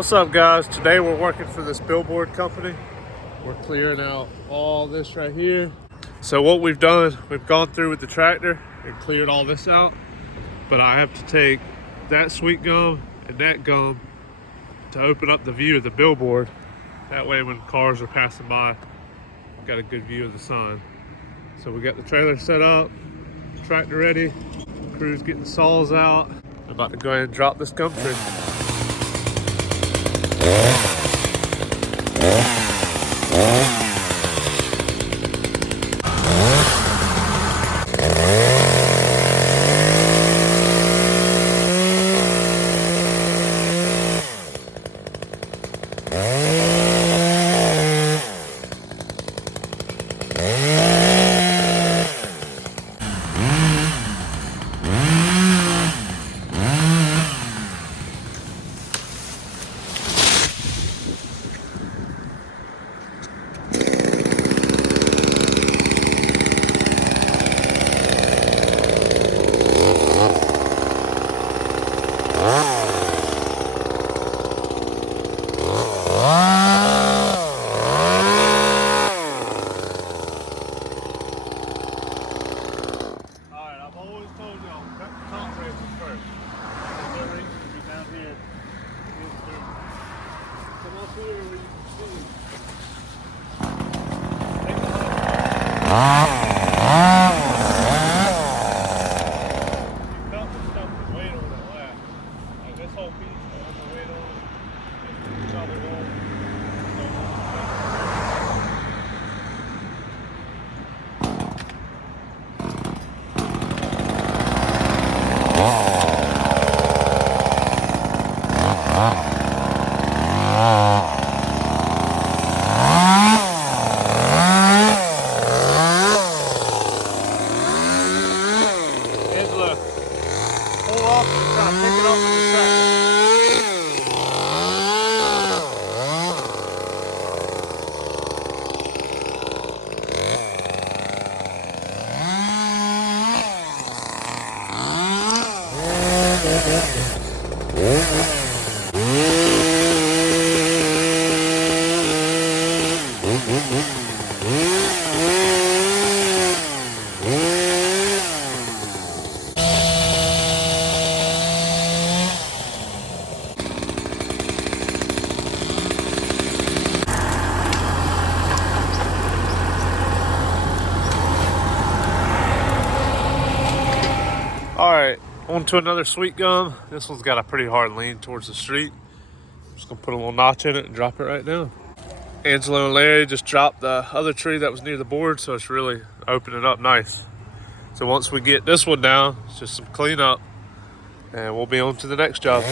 What's up, guys? Today we're working for this billboard company. We're clearing out all this right here. So what we've done, we've gone through with the tractor and cleared all this out, but I have to take that sweet gum and that gum to open up the view of the billboard. That way when cars are passing by, we've got a good view of the sign. So we got the trailer set up, tractor ready, crew's getting saws out. I'm about to go ahead and drop this gum tree. Alright, on to another sweet gum. This one's got a pretty hard lean towards the street. I'm just gonna put a little notch in it and drop it right now. Angelo and Larry just dropped the other tree that was near the board, so it's really opening up nice. So once we get this one down, it's just some cleanup and we'll be on to the next job.